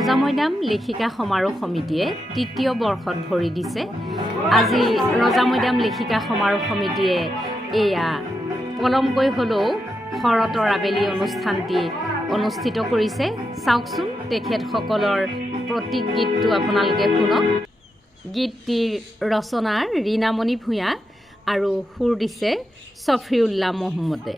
ৰজামৈদাম লেখিকা সমাৰোহ সমিতিয়ে তৃতীয় বৰ্ষত ভৰি দিছে। আজি ৰজামৈদাম লেখিকা সমাৰোহ সমিতিয়ে এয়া পলমকৈ হ'লেও শৰতৰ আবেলি অনুষ্ঠানটি অনুষ্ঠিত কৰিছে। চাওকচোন তেখেতসকলৰ প্ৰতীক গীতটো আপোনালোকে শুনক। গীতটিৰ ৰচনাৰ ৰীণামণি ভূঞা আৰু সুৰ দিছে ছফিউল্লাহ মহম্মদে।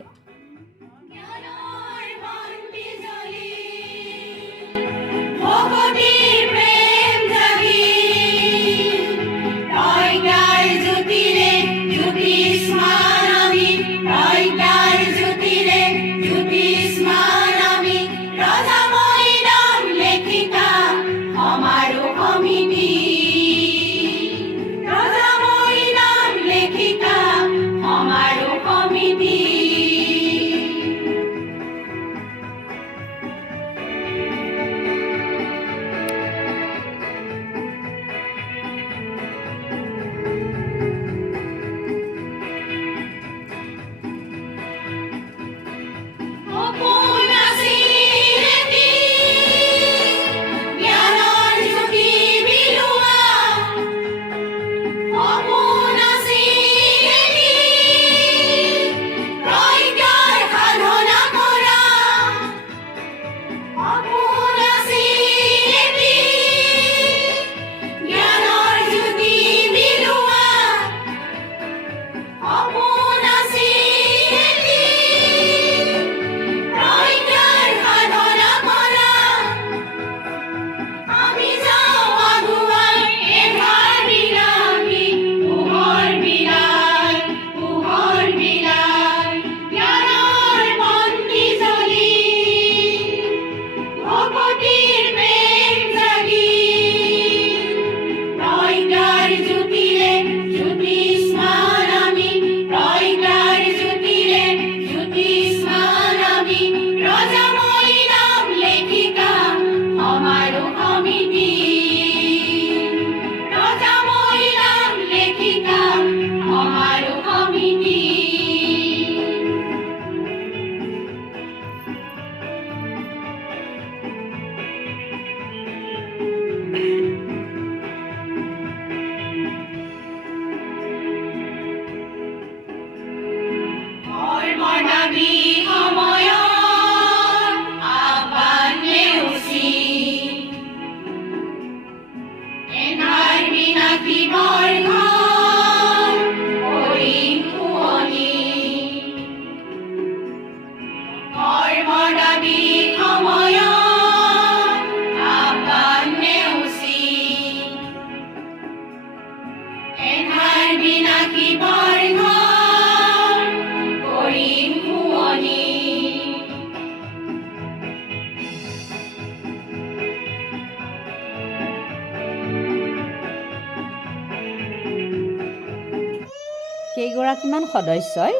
কেইগৰাকীমান সদস্যই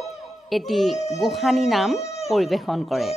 এটি গোসানী নাম পৰিৱেশন কৰে।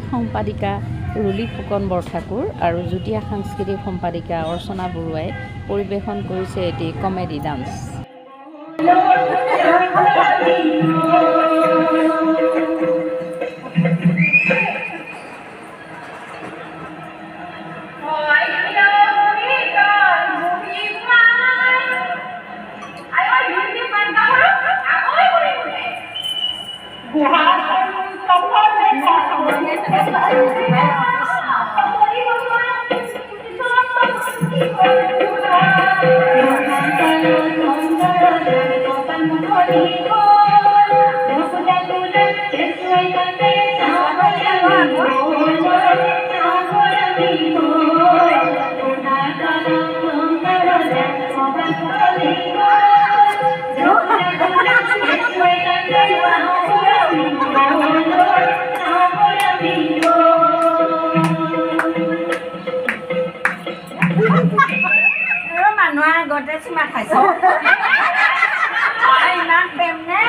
সাংস্কৃতিক সম্পাদিকা ৰুলি ফুকন বৰঠাকুৰ আৰু যুটীয়া সাংস্কৃতিক সম্পাদিকা অৰ্চনা বৰুৱাই পৰিৱেশন কৰিছে এটি কমেডি ডান্স। মানুহে আগতে চুমা খাইছ ইমান প্ৰেম নে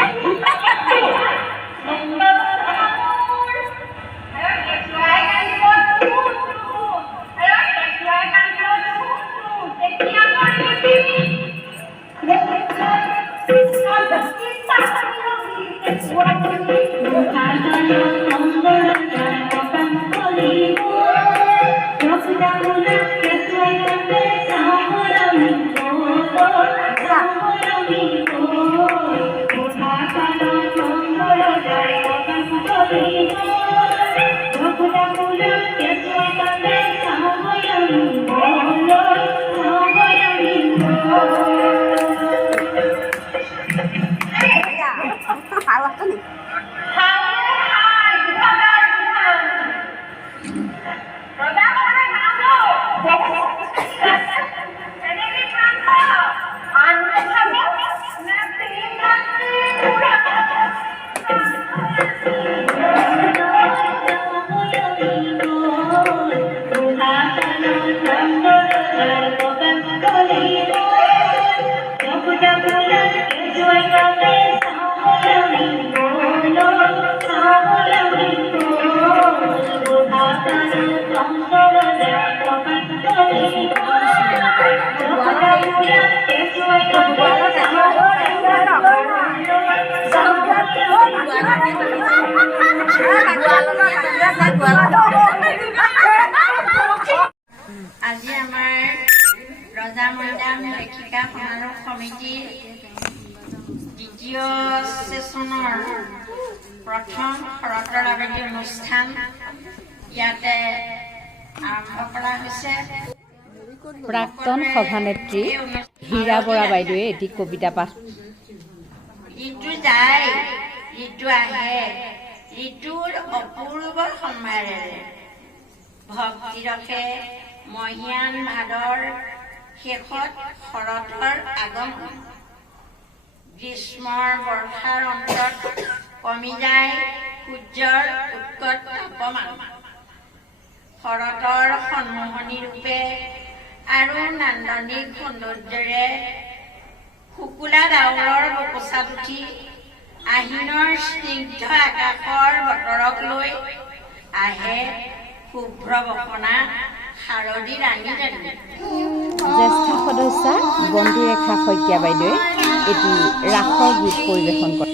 আজি আমাৰ ৰজা মৈদাম লেখিকা সমাৰোহ সমিতিৰ দ্বিতীয় সেশনৰ প্ৰথম শৰতৰ আবেলি অনুষ্ঠান ইয়াতে আৰম্ভ কৰা হৈছে। প্ৰাক্তন সভানেত্ৰী হীৰা বৰা বাইদেৱে এটি কবিতা পাঠ। ঋতু যায়, ঋতু আহে, ঋতুৰ অপূৰ্ব সন্মানেৰে ভক্তি ৰখে মহীয়ান ভাদৰ শেষত শৰতৰ আগমন। গ্ৰীষ্মৰ বৰ্ষাৰ অন্তত কমি যায় সূৰ্যৰ উৎকট তাপমান। শৰতৰ সন্মোহনী ৰূপে আৰু নান্দনিক সৌন্দৰ্যৰে শুকুলা ডাৱৰৰ বকচাত উঠি আহিনৰ স্নিগ্ধ আকাশৰ বতৰক লৈ আহে শুভ্ৰ বসনা শাৰদী ৰাণী জানি। জ্যেষ্ঠ সদস্যা বন্দীৰেখা শইকীয়া বাইদেৱে এটি ৰাসৰ গীত পৰিৱেশন কৰে।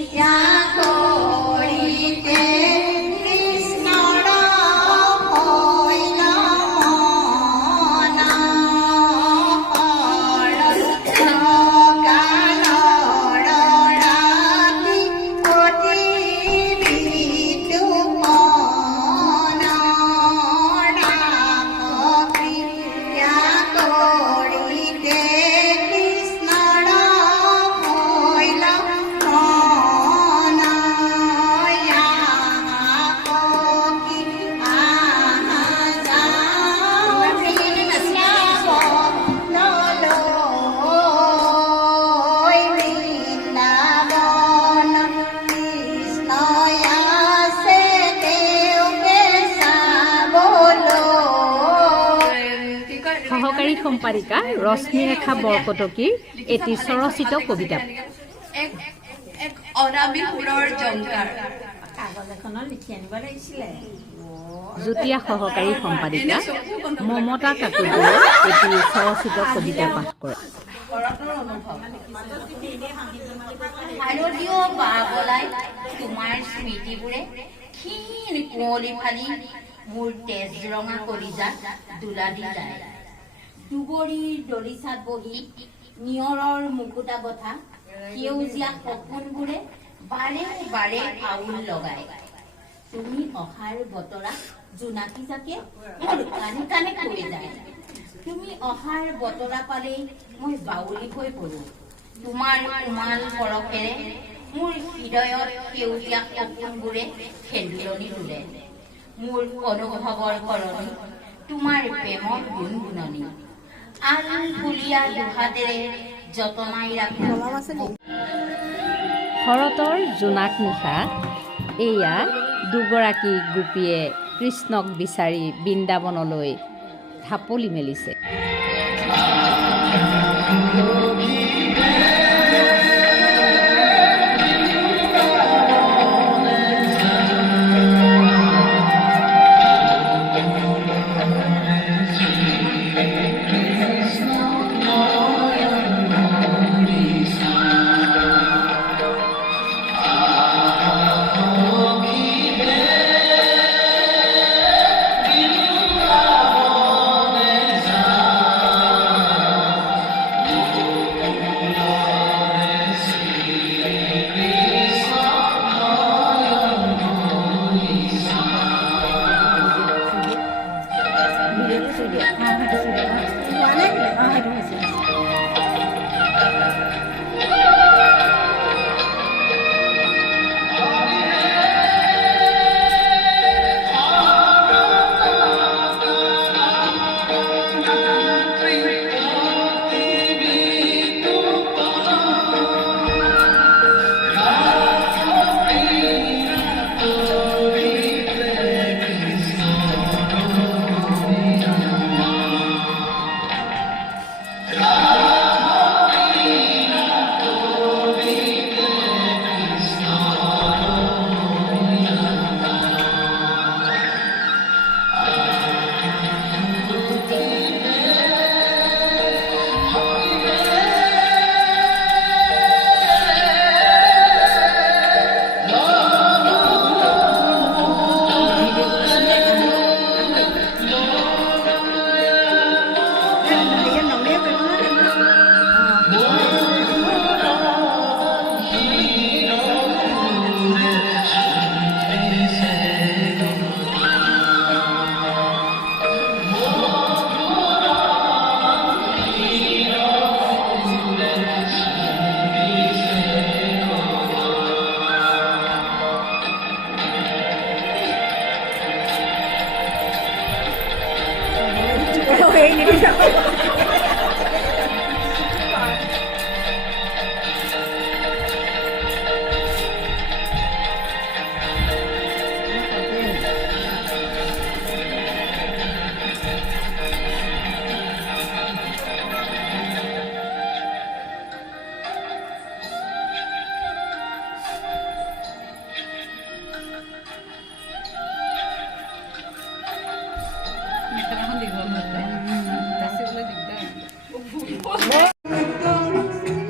সহকাৰী সম্পাদিকা ৰশ্মিৰেখা বৰকটকীৰ এটি স্বৰচিত কবিতা। অনামী সুৰৰ জংকাৰ কাগজ এখনত লিখি আনিব লাগিছিলে। যুটীয়া সহকাৰী সম্পাদিকা মমতা কাকতিয়ে এটি স্বৰচিত কবিতা পাঠ কৰে। শাৰদীয় বাঁহ বলাই তোমাৰ স্মৃতিবোৰে ক্ষীণ কুঁৱলী ফালি মোৰ তেজ ৰঙা কলিজাত দোলা দি যায়। দুবৰিৰ দলিচাত বহি নিয়ৰৰ মুকুতা বঠা সেউজীয়া সপোনবোৰে বাৰে বাৰে আউল লগায়। তুমি অহাৰ বতৰা জোনাকী জাকে মোৰ কানে কানে কৈ যায়। তুমি অহাৰ বতৰা পালেই মই বাউলি হৈ পৰো। তোমাৰ কোমাল পৰশেৰে মোৰ হৃদয়ত সেউজীয়া সপোনবোৰে খেন্দুলনি তোলে। মোৰ অনুভৱৰ কৰণী তোমাৰ প্ৰেমৰ গুণগুণনি। আল ফুলীয়া দুহাতেৰে যতনাই ৰাখো। শৰতৰ জোনাক নিশা এয়া দুগৰাকী গোপীয়ে কৃষ্ণক বিচাৰি বৃন্দাবনলৈ ঢাপলি মেলিছে।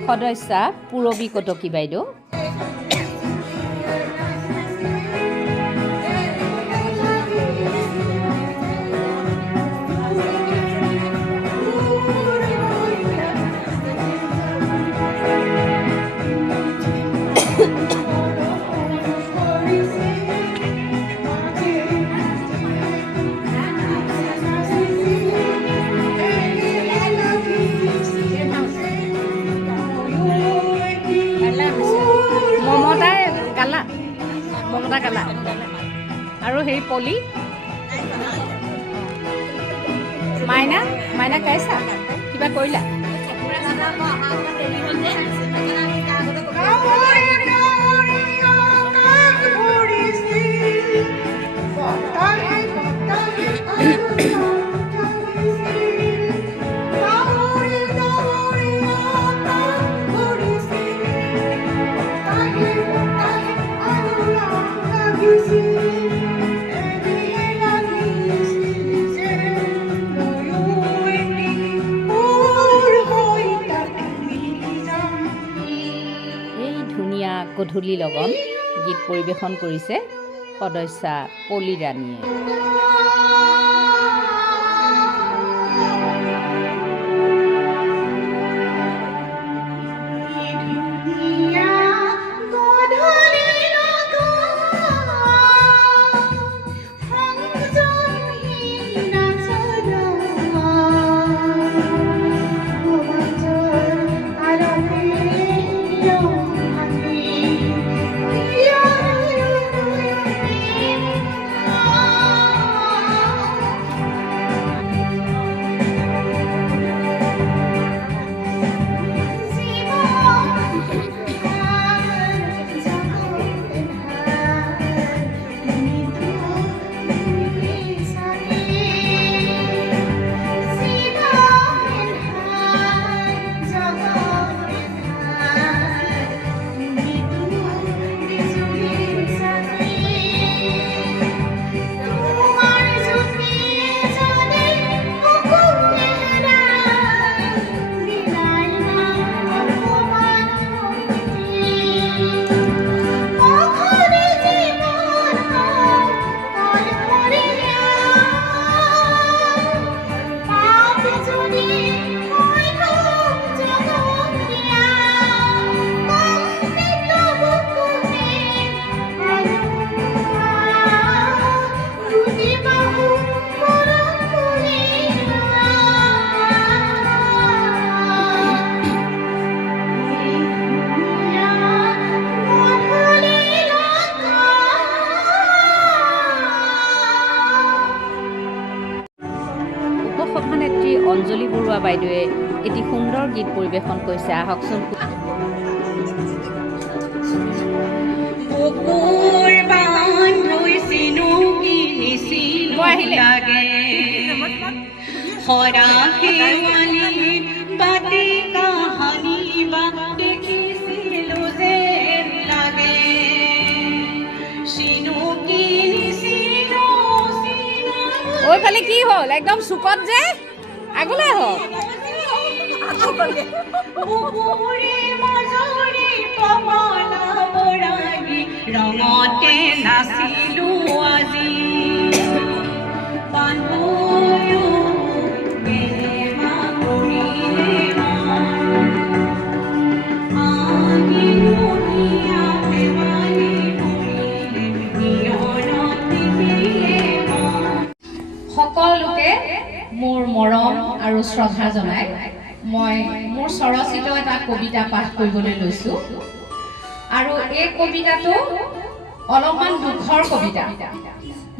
সদস্যা পূৰবী কটকী বাইদেউ। মমতা গালা আৰু হেৰি পলি মাইনা মাইনা গাইছা কিবা কৰিলা? গধূলি লগন গীত পৰিৱেশন কৰিছে সদস্যা পলি ৰাণীয়ে। সভানেত্ৰী অঞ্জলি বৰুৱা বাইদেৱে এটি সুন্দৰ গীত পৰিৱেশন কৰিছে। আহকচোন। ওইফালে কি হ'ল? একদম চুকত যে আগলৈ হওক। ৰঙতে নাচিলো আজি সকলোকে মোৰ মৰম আৰু শ্ৰদ্ধা জনাই মই মোৰ স্বৰচিত এটা কবিতা পাঠ কৰিবলৈ লৈছোঁ। আৰু এই কবিতাটো অলপমান দুখৰ কবিতা,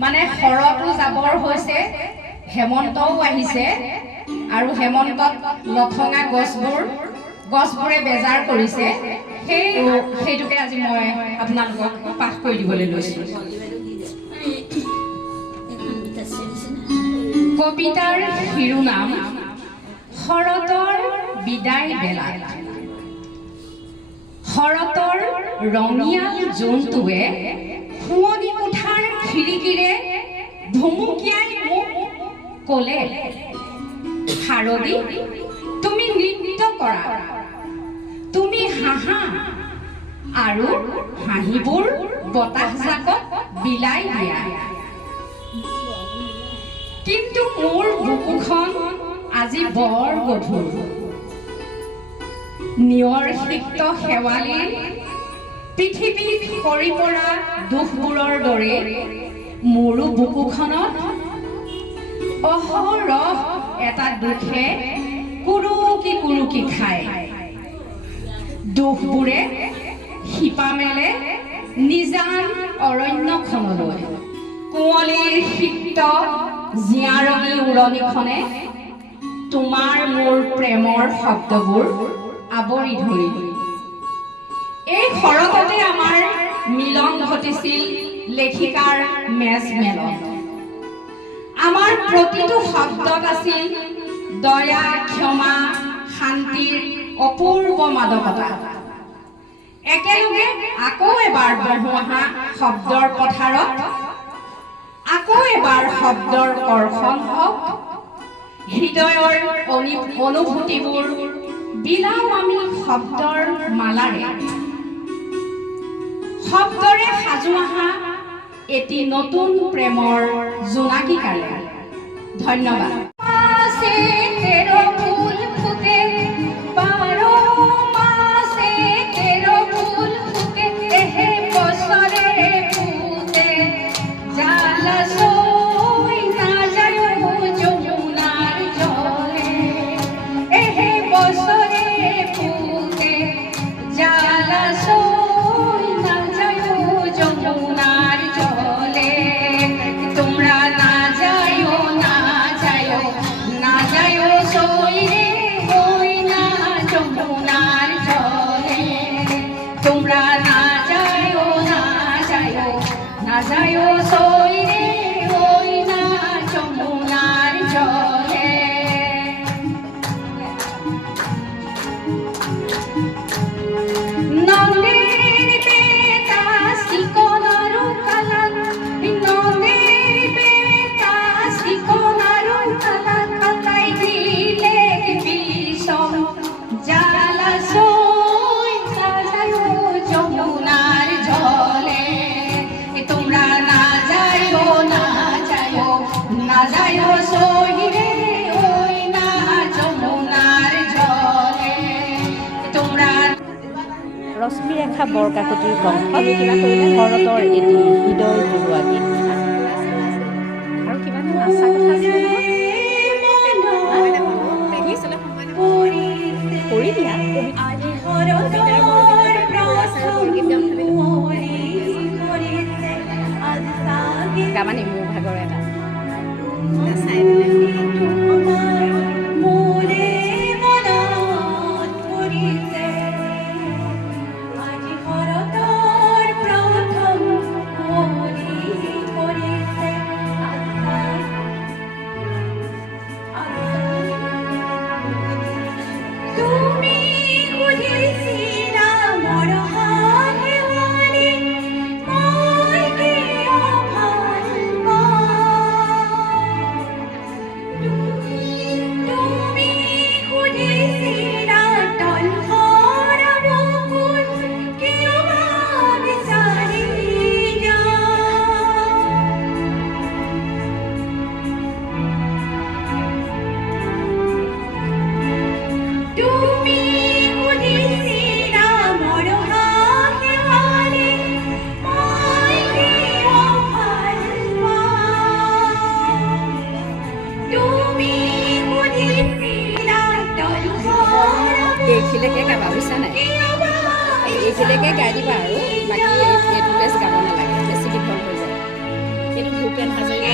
মানে শৰতো যাবৰ হৈছে, হেমন্তও আহিছে আৰু হেমন্তত লঠঙা গছবোৰে বেজাৰ কৰিছে। সেইটোকে আজি মই আপোনালোকক পাঠ কৰি দিবলৈ লৈছোঁ। কবিতাৰ শিৰোনাম শৰতৰ বিদায় বেলা। শৰতৰ ৰঙিয়াল জোনটোৱে শুৱনি কোঠাৰ খিৰিকীৰে ভুমুকিয়াই মোক ক'লে, শাৰদী তুমি নৃত্য কৰা, তুমি হাঁহা আৰু হাঁহিবোৰ বতাহজাকত বিলাই দিয়া। কিন্তু মোৰ বুকুখন আজি বৰ গধুৰ। নিয়ৰ সিক্ত শেৱালীৰ পৃথিৱীত সৰি পৰা দুখবোৰৰ দৰে মোৰো বুকুখনত অহৰহ এটা দুখে কুৰুকি খায়। দুখবোৰে শিপা মেলে নিজান অৰণ্যখনলৈ। কুঁৱলীৰ সিক্ত জীয়াৰঙী উৰণিখনে তোমাৰ মোৰ প্ৰেমৰ শব্দবোৰ আৱৰি ধৰিল। এই শৰততে আমাৰ মিলন ঘটিছিল লেখিকাৰ মেজমেলত। আমাৰ প্ৰতিটো শব্দত আছিল দয়া, ক্ষমা, শান্তিৰ অপূৰ্ব মাদকতা। একেলগে আকৌ এবাৰ বহু অহা শব্দৰ পথাৰত, আকৌ এবাৰ শব্দৰ কৰ্ষণ হওক, হৃদয়ৰ অনুভূতিবোৰ বিলাও আমি শব্দৰ মালাৰে। শব্দৰে সাজু আহা এটি নতুন প্ৰেমৰ জোনাকী কালে। ধন্যবাদ। ৰশ্মিৰেখা বৰকাকতিৰ কণ্ঠত শৰতৰ এটি হৃদয় জুৰুৱা গীত। আৰু কিবা নাচা কথা আছিলে কৰি দিয়া গামানি মোৰ ভাগৰ এটা নাচাই এইখিলৈকে গাবা বুজিছা নাই? এইখিলৈকে গাই দিবা আৰু বাকী এইটো বেছ গাব নালাগে, বেছি দীঘল হৈ যায়। এইটো ভূপেন হাজৰিকা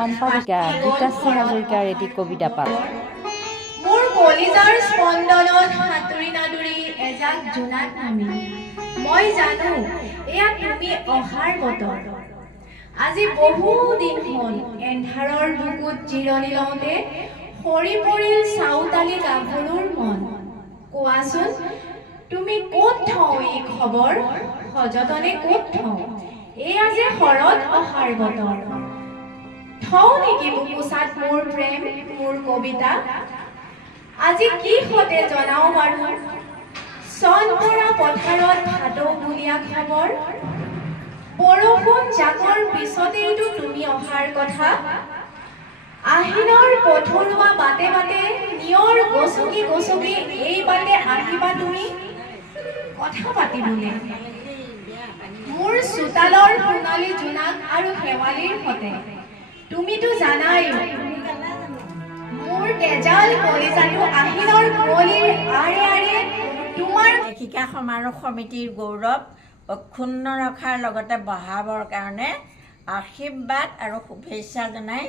সম্পাদিকা গীতাশ্ৰী হাজৰিকাৰ এটি কবিতা পাঠ। মোৰ কলিজাৰ স্পন্দনত সাঁতুৰি নাদুৰি এজাক জোনাক নামি মই জানো এয়া তুমি অহাৰ বতৰ। আজি বহু দিন হ'ল এন্ধাৰৰ বুকুত জিৰণি লওঁতে সৰি পৰিল চাউতালি গাভৰুৰ মন। কোৱাচোন তুমি ক'ত থওঁ এই খবৰ সযতনে ক'ত থওঁ এয়া যে শৰৎ অহাৰ বতৰ থওঁ নেকি বুকুচাত মোৰ প্ৰেম মোৰ কবিতা আজি কি সতে জনাও বাৰু চনপৰা পথাৰত ভাটৌমূলীয়া খবৰ বৰষুণ জাকৰ পিছতেইতো তুমি অহাৰ কথা আহিনৰ পথৰুৱা বাটে বাটে নিয়ৰ গছকি গছকি এই বাটে আহিবা তুমি কথা পাতিবলৈ মোৰ চোতালৰ সোণালী জোনাক আৰু শেৱালিৰ সতে তুমিতো জানাই মোৰ তেজাল কলিজাটো আহিনৰ কুঁৱলীৰ আৰে আৰে তোমাৰ লেখিকা সমাৰোহ সমিতিৰ গৌৰৱ অক্ষুণ্ণ ৰখাৰ লগতে বঢ়াবৰ কাৰণে আশীৰ্বাদ আৰু শুভেচ্ছা জনাই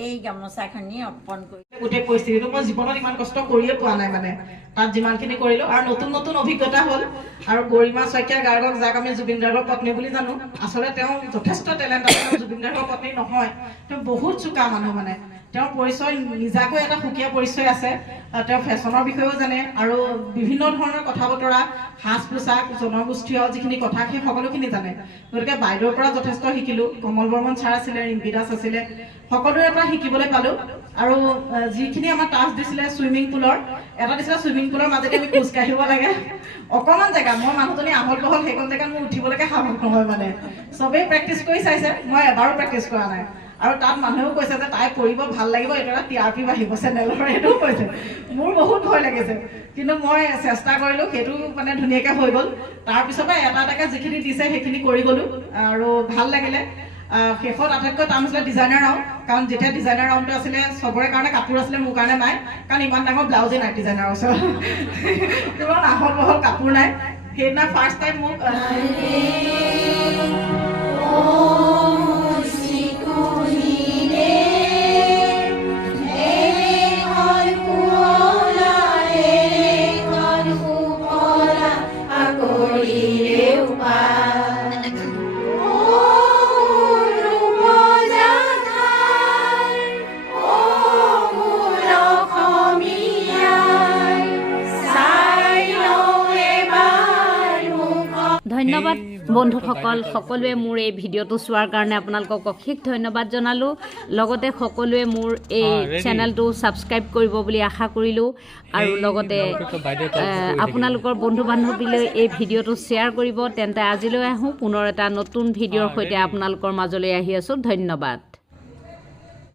এই গামোচাখনি অৰ্পণ কৰিলোঁ। গোটেই পৰিস্থিতিটো মই জীৱনত ইমান কষ্ট কৰিয়ে পোৱা নাই মানে তাত যিমানখিনি কৰিলোঁ আৰু নতুন নতুন অভিজ্ঞতা হ'ল আৰু গৰিমা শইকীয়া গাৰ্গক যাক আমি জুবিন গাৰ্গৰ পত্নী বুলি জানো আচলতে তেওঁ যথেষ্ট টেলেণ্ট আছে জুবিন গাৰ্গৰ পত্নী নহয় তেওঁ বহুত চোকা মানুহ মানে তেওঁৰ পৰিচয় নিজাকৈ এটা সুকীয়া পৰিচয় আছে তেওঁ ফেশ্বনৰ বিষয়েও জানে আৰু বিভিন্ন ধৰণৰ কথা বতৰা সাজ পোছাক জনগোষ্ঠীয় যিখিনি কথা সেই সকলোখিনি জানে গতিকে বাইদেউৰ পৰা যথেষ্ট শিকিলোঁ কমল বৰ্মন ছাৰ আছিলে ৰিম্পী দাস আছিলে সকলোৰে পৰা শিকিবলৈ পালোঁ আৰু যিখিনি আমাৰ টাস্ক দিছিলে চুইমিং পুলৰ এটা দিছিলে চুইমিং পুলৰ মাজেদি আমি খোজ কাঢ়িব লাগে অকণমান জেগা মই মানুহজনী আহল বহল সেইখন জেগাত মোৰ উঠিবলৈকে সাহস নহয় মানে চবেই প্ৰেক্টিচ কৰি চাইছে মই এবাৰো প্ৰেক্টিচ কৰা নাই আৰু তাত মানুহেও কৈছে যে তাই পৰিব ভাল লাগিব এইটো এটা TRP বাঢ়িব চেনেলৰ সেইটোও কৈছে মোৰ বহুত ভয় লাগিছে কিন্তু মই চেষ্টা কৰিলোঁ সেইটো মানে ধুনীয়াকৈ হৈ গ'ল তাৰপিছৰ পৰা এটা এটাকৈ যিখিনি দিছে সেইখিনি কৰি গ'লোঁ আৰু ভাল লাগিলে শেষত আটাইতকৈ টান হৈছিলে ডিজাইনাৰ ৰাউণ্ড কাৰণ যেতিয়া ডিজাইনাৰ ৰাউণ্ডটো আছিলে চবৰে কাৰণে কাপোৰ আছিলে মোৰ কাৰণে নাই কাৰণ ইমান ডাঙৰ ব্লাউজে নাই ডিজাইনাৰৰ ওচৰত ইমান আহল বহল কাপোৰ নাই সেইদিনা ফাৰ্ষ্ট টাইম মোক ধন্যবাদ বন্ধুসকল সকলোৱে মোৰ এই ভিডিঅ'টো চোৱাৰ কাৰণে আপোনালোকক অশেষ ধন্যবাদ জনালোঁ লগতে সকলোৱে মোৰ এই চেনেলটো ছাবস্ক্ৰাইব কৰিব বুলি আশা কৰিলোঁ আৰু লগতে আপোনালোকৰ বন্ধু বান্ধৱীলৈ এই ভিডিঅ'টো শ্বেয়াৰ কৰিব তেন্তে আজিলৈ আহোঁ পুনৰ এটা নতুন ভিডিঅ'ৰ সৈতে আপোনালোকৰ মাজলৈ আহি আছোঁ ধন্যবাদ।